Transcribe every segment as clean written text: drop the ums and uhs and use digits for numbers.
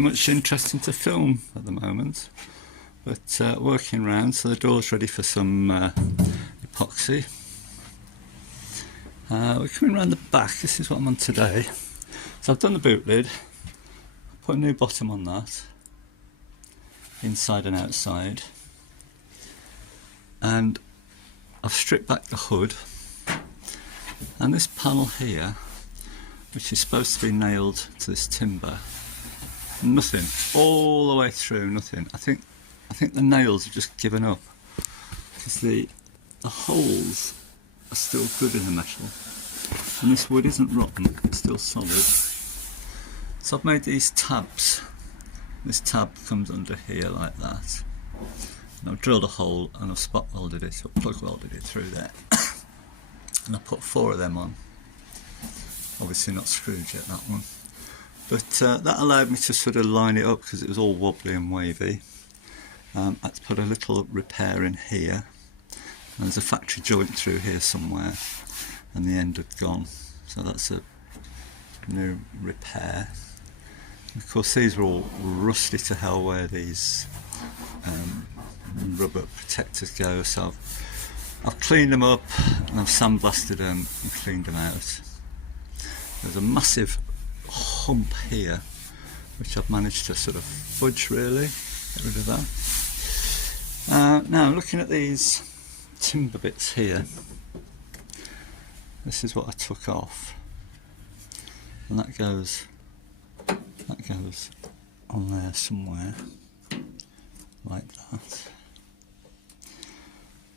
nothing much interesting to film at the moment, but working around. So the door's ready for some epoxy. We're coming around the back. This is what I'm on today. So I've done the boot lid, put a new bottom on that, inside and outside, and I've stripped back the hood, and this panel here, which is supposed to be nailed to this timber, nothing, all the way through, nothing. I think the nails have just given up, because the holes are still good in the metal, and this wood isn't rotten, it's still solid. So I've made these tabs. This tab comes under here like that, and I've drilled a hole and I've spot welded it, or plug welded it through there. And I put 4 of them on. Obviously not screwed yet, that one, but that allowed me to sort of line it up because it was all wobbly and wavy. I had to put a little repair in here, and there's a factory joint through here somewhere, and the end had gone, so that's a new repair. And of course these were all rusty to hell where these rubber protectors go, so I've cleaned them up and I've sandblasted them and cleaned them out. There's a massive hump here which I've managed to sort of fudge, really, get rid of that. Now looking at these timber bits here, this is what I took off, and that goes on there somewhere like that,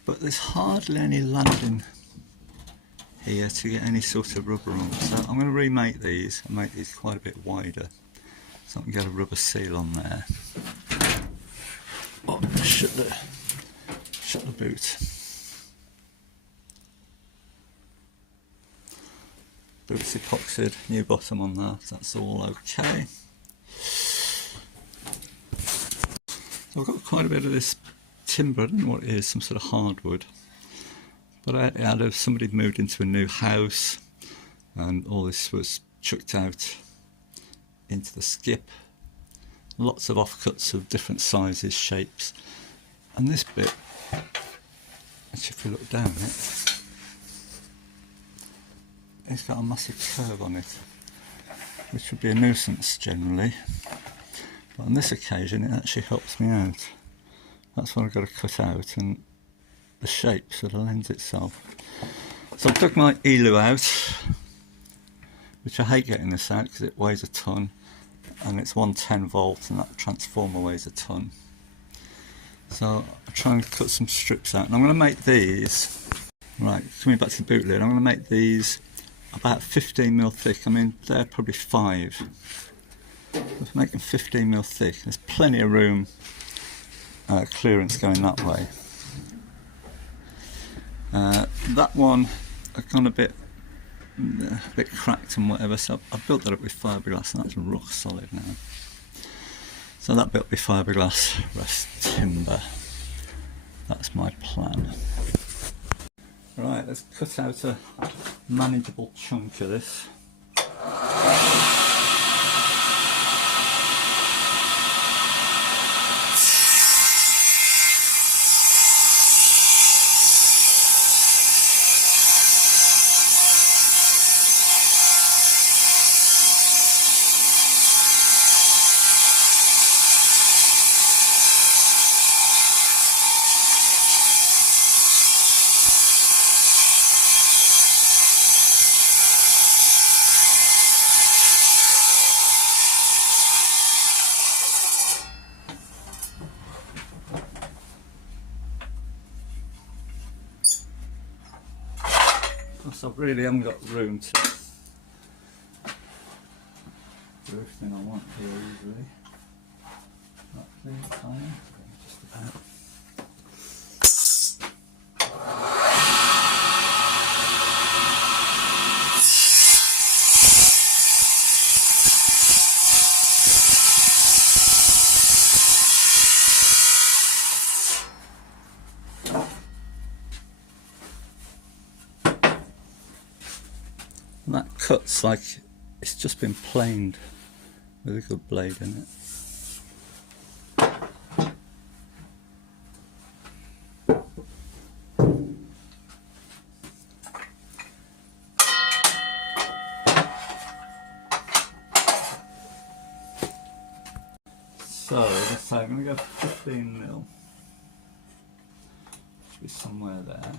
but there's hardly any landing here to get any sort of rubber on, so I'm going to remake these and make these quite a bit wider so I can get a rubber seal on there. Oh, shut the boot. Boot's epoxied, new bottom on that, that's all okay. So I've got quite a bit of this timber, I don't know what it is, some sort of hardwood. But I had somebody moved into a new house and all this was chucked out into the skip. Lots of offcuts of different sizes, shapes. And this bit, actually if you look down it, it's got a massive curve on it, which would be a nuisance generally. But on this occasion it actually helps me out. That's what I've got to cut out, and the shape sort of lends itself. So I've dug my ELU out, which I hate getting this out because it weighs a ton, and it's 110 volt and that transformer weighs a ton. So I'll try and cut some strips out, and I'm going to make these, right, coming back to the boot lid, I'm going to make these about 15mm thick. I mean they're probably 5. Let's make them 15mm thick. There's plenty of room, clearance going that way. That one I've gone a bit cracked and whatever, so I've built that up with fiberglass, and that's rock solid now. So that bit will be fiberglass, rest timber. That's my plan. Right, let's cut out a manageable chunk of this. I really haven't got room to do everything I want here easily. Not clean time, just about. And that cuts like it's just been planed with a good blade in it. So let's say I'm going to go 15mm. Should be somewhere there.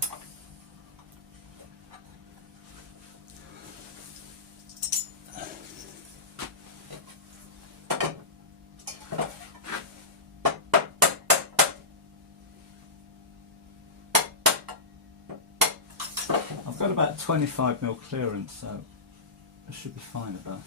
I've got about 25mm clearance, so I should be fine with that.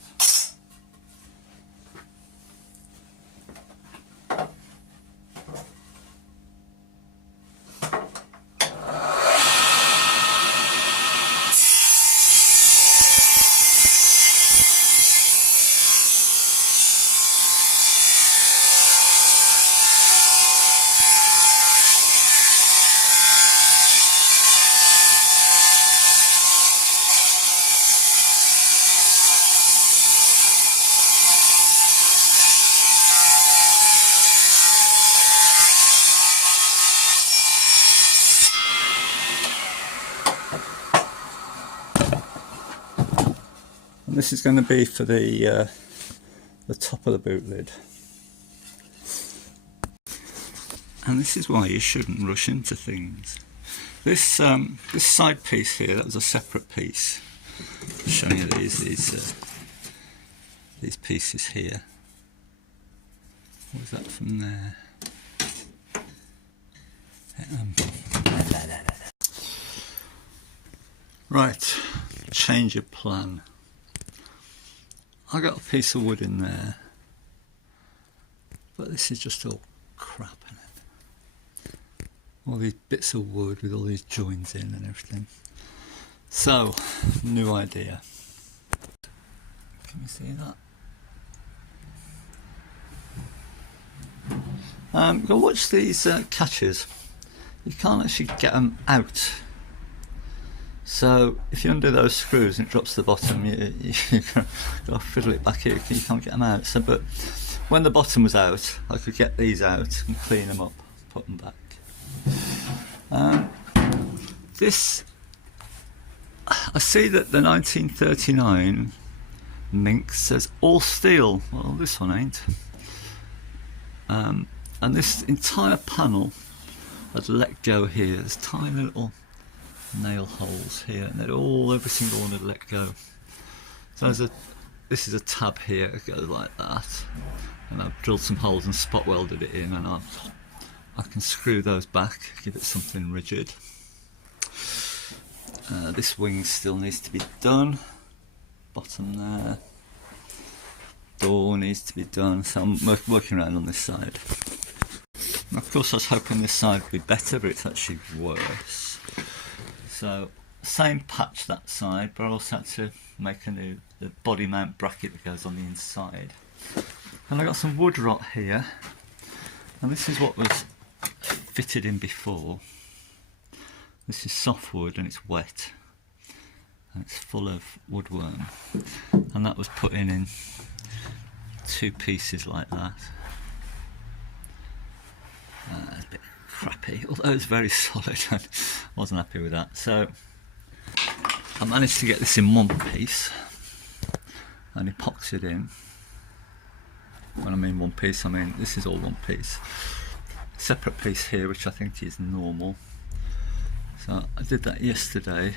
This is going to be for the top of the boot lid, and this is why you shouldn't rush into things. This side piece here, that was a separate piece. I'm showing you these pieces here. What was that from there? Right, change of plan. I got a piece of wood in there, but this is just all crap in it. All these bits of wood with all these joins in and everything. So, new idea. Can you see that? Go watch these catches. You can't actually get them out. So if you undo those screws and it drops to the bottom, you gotta fiddle it back here. You can't get them out. So, but when the bottom was out, I could get these out and clean them up, put them back. This, I see that the 1939 Minx says all steel. Well, this one ain't. And this entire panel had let go here. There's tiny little nail holes here, and every single one had let go. So this is a tab here, it goes like that, and I've drilled some holes and spot welded it in, and I can screw those back, give it something rigid. This wing still needs to be done, bottom there, door needs to be done, so I'm working around on this side. And of course I was hoping this side would be better, but it's actually worse. So, same patch that side, but I also had to make the body mount bracket that goes on the inside. And I got some wood rot here, and this is what was fitted in before. This is softwood and it's wet, and it's full of woodworm, and that was put in two pieces like that. It's a bit crappy, although it's very solid. I wasn't happy with that, so I managed to get this in one piece and epoxied in. When I mean one piece, I mean this is all one piece. Separate piece here, which I think is normal. So I did that yesterday.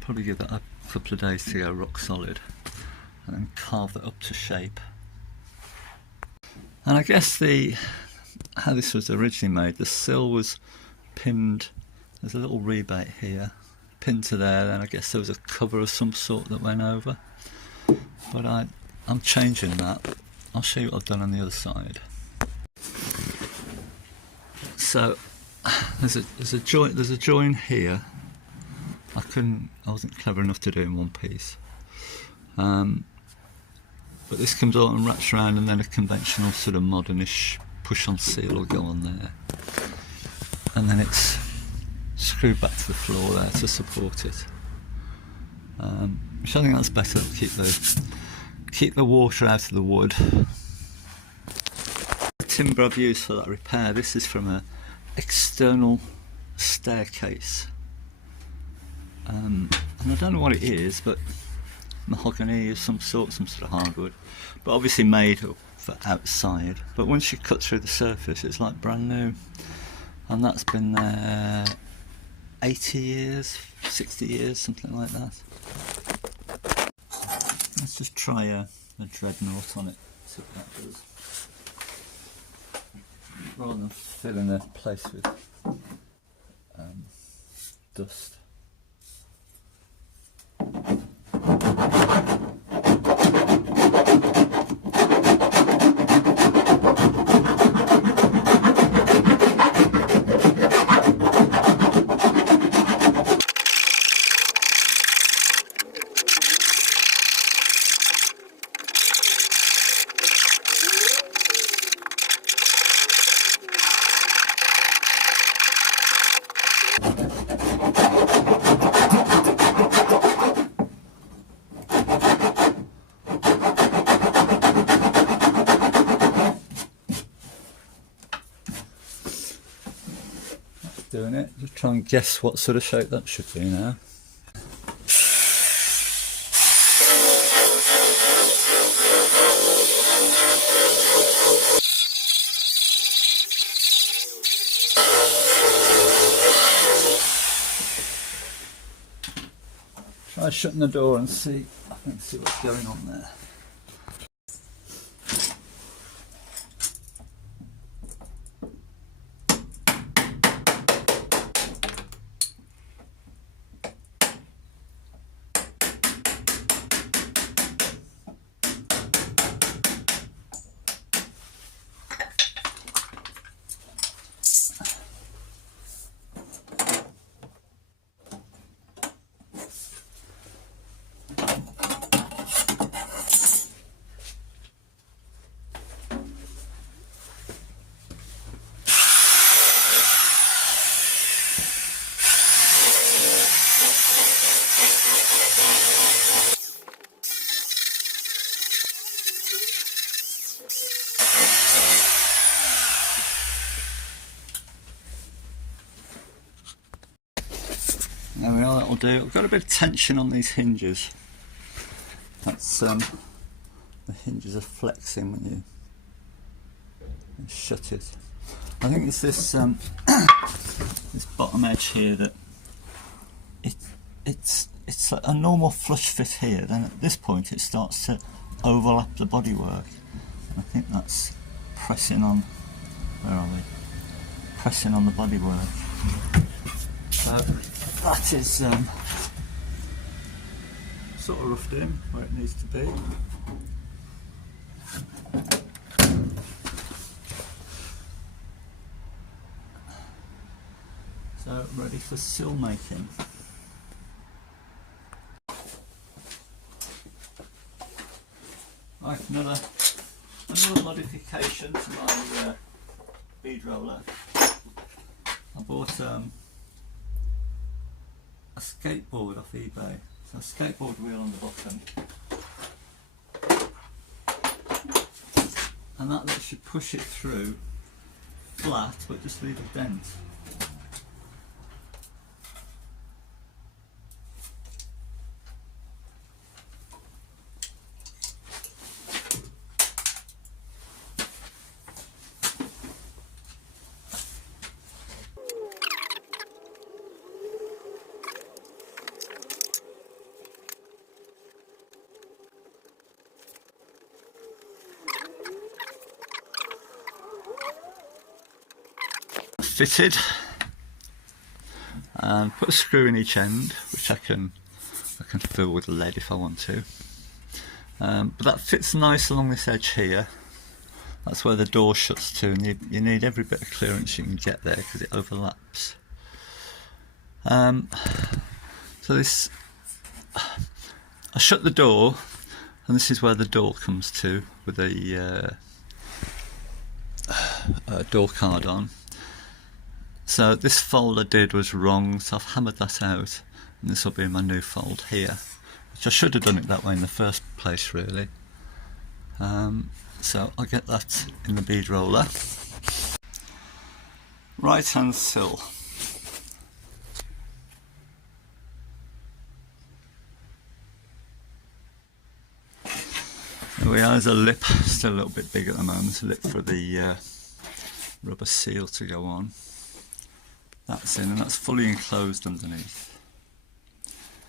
Probably give that a couple of days to go rock solid, and then carve that up to shape. And I guess how this was originally made, the sill was pinned, there's a little rebate here, pinned to there, then I guess there was a cover of some sort that went over. But I'm changing that. I'll show you what I've done on the other side. So there's a join here. I wasn't clever enough to do it in one piece. But this comes out and wraps around, and then a conventional sort of modernish push-on seal will go on there, and then it's screwed back to the floor there to support it. Which I think that's better to keep the keep the water out of the wood. The timber I've used for that repair, this is from an external staircase. And I don't know what it is, but mahogany of some sort of hardwood, but obviously made for outside. But once you cut through the surface, it's like brand new, and that's been there 80 years, 60 years, something like that. Let's just try a dreadnought on it, see what that does. Rather than filling the place with dust. Doing it, just try and guess what sort of shape that should be now. Try shutting the door and see what's going on there. There we are, that'll do. I've got a bit of tension on these hinges. That's the hinges are flexing when you shut it. I think it's this this bottom edge here that it's like a normal flush fit here. Then at this point it starts to overlap the bodywork. I think that's pressing on. Where are we? Pressing on the bodywork. So that is sort of roughed in where it needs to be. So ready for sill making. Right, another modification to my bead roller. I bought a skateboard off eBay. So a skateboard wheel on the bottom, and that lets you push it through flat but just leave a dent. Fitted, and put a screw in each end, which I can fill with lead if I want to. But that fits nice along this edge here. That's where the door shuts to, and you need every bit of clearance you can get there because it overlaps. So this, I shut the door, and this is where the door comes to with a door card on. So this fold I did was wrong, so I've hammered that out, and this will be my new fold here, which I should have done it that way in the first place really. So I'll get that in the bead roller. Right hand sill. There we are, there's a lip, still a little bit big at the moment, a lip for the rubber seal to go on. That's in, and that's fully enclosed underneath.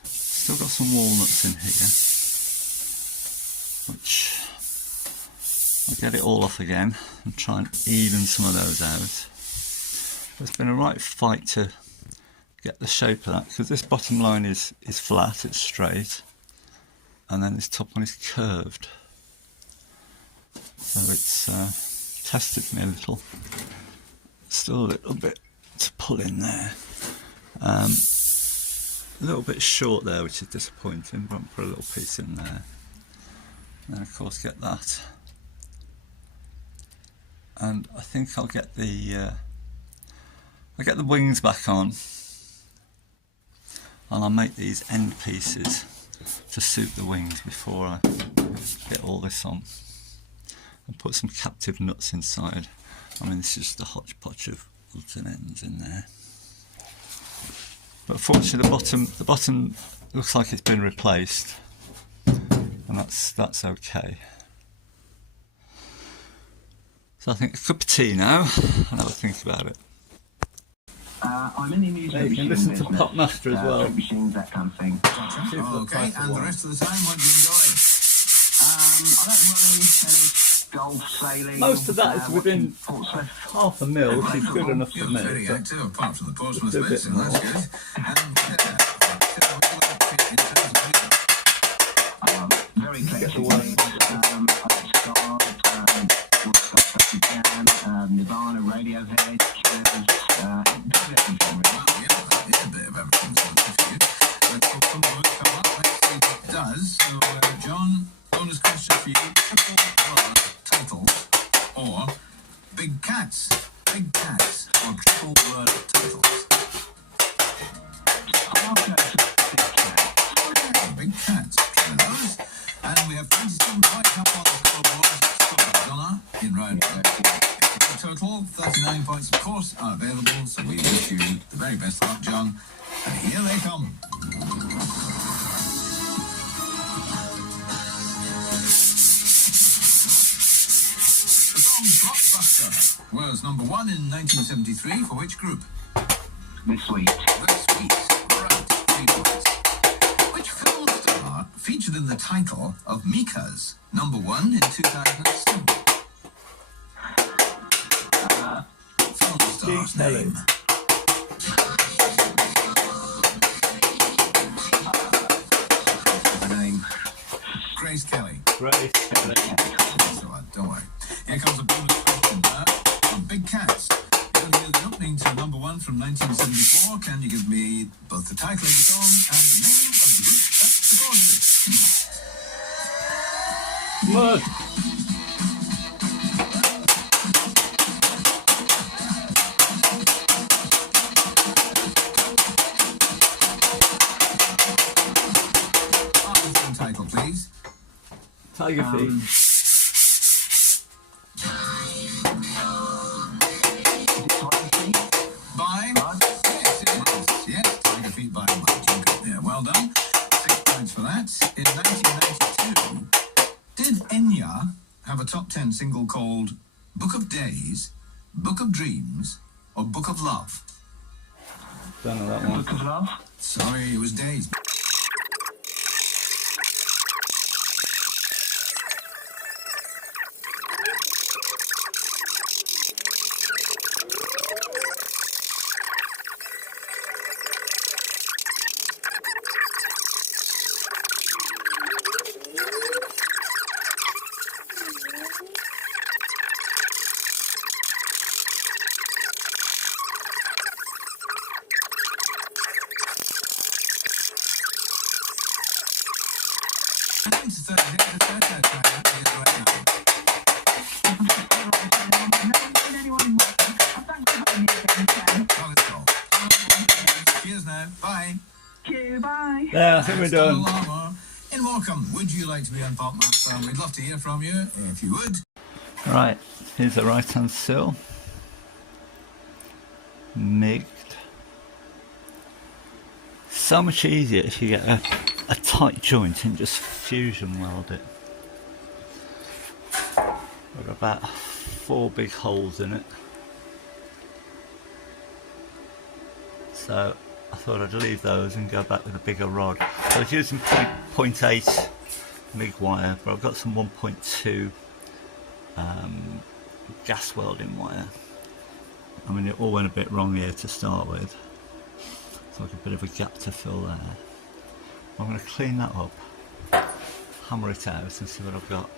Still got some walnuts in here, which I'll get it all off again and try and even some of those out. It's been a right fight to get the shape of that, because this bottom line is flat, it's straight, and then this top one is curved. So it's tested me a little. Still a little bit to pull in there. A little bit short there, which is disappointing, but I'll put a little piece in there. And then of course get that. And I think I'll get the wings back on, and I'll make these end pieces to suit the wings before I get all this on. And put some captive nuts inside. I mean, this is just a hodgepodge of odds and ends in there. But fortunately the bottom looks like it's been replaced, and that's okay. So I think a cup of tea now, and have a think about it. I'm in the amusement you can listen to Pop Master as well. Machines, that kind of thing. Okay, and the rest of the time, what do you enjoy? I don't running, tennis, golf, sailing. Most of that is within half a mil, which is good enough for You're me. very active, apart from the Portsmouth do a bit bit, so that's more. good. Very eclectic. Nirvana, Radiohead, Killers, A bit of everything, so that's good. Let's hope some of it come up. Let's see what it does. So, John, bonus question for you. Triple word titles or big cats? Big cats or triple word titles? Big cats. Try those. And we have 27 points up on the scoreboard. Donna in round total. 39 points, of course, are available. So we wish you the very best luck, John. And here they come. The song Blockbuster was number 1 in 1973 for which group? This week. This week. Right. 3 points. Which film star featured in the title of Mika's number 1 in 2007? Film star's name. The name. Grace Kelly. Grace Kelly. That's all right, don't worry. Here comes a bonus question now on Big Cats. You'll hear the opening to number 1 from 1974. Can you give me both the title of the song and the name of the group that recorded it? Mud. Title, please. Tiger feet. By? Yes, it is. Yes, Tiger Feet by Mike. You got there. Well done. 6 points for that. In 1992, did Enya have a top 10 single called Book of Days, Book of Dreams, or Book of Love? Don't know that one. Book of Love. Sorry, it was Days. Cheers now. Bye. Bye. There, I think we're done. In more welcome. Would you like to be on Pop Master? We'd love to hear from you if you would. Right, here's the right hand sill. Migged. So much easier if you get a tight joint and just fusion weld it. Got about 4 big holes in it. So I thought I'd leave those and go back with a bigger rod. I was using 0.8 MIG wire, but I've got some 1.2 gas welding wire. I mean, it all went a bit wrong here to start with. So like a bit of a gap to fill there. I'm going to clean that up, hammer it out and see what I've got.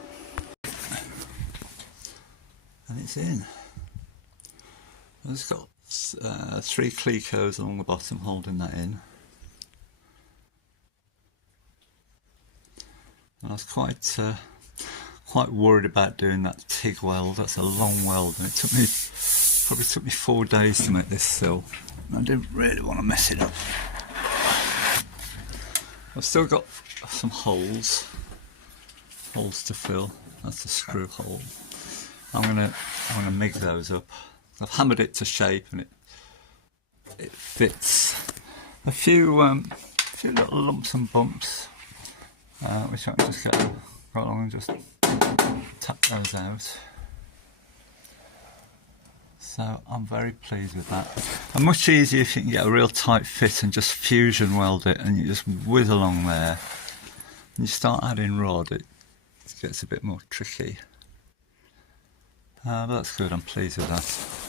And it's in. It's got 3 clecos along the bottom holding that in. And I was quite worried about doing that TIG weld. That's a long weld, and probably took me 4 days to make this sill. And I didn't really want to mess it up. I've still got some holes to fill. That's a screw hole. I'm gonna MIG those up. I've hammered it to shape, and it fits. A few little lumps and bumps, which I can just go right along and just tap those out. So I'm very pleased with that. And much easier if you can get a real tight fit and just fusion weld it, and you just whiz along there. And you start adding rod, it gets a bit more tricky. But that's good, I'm pleased with that.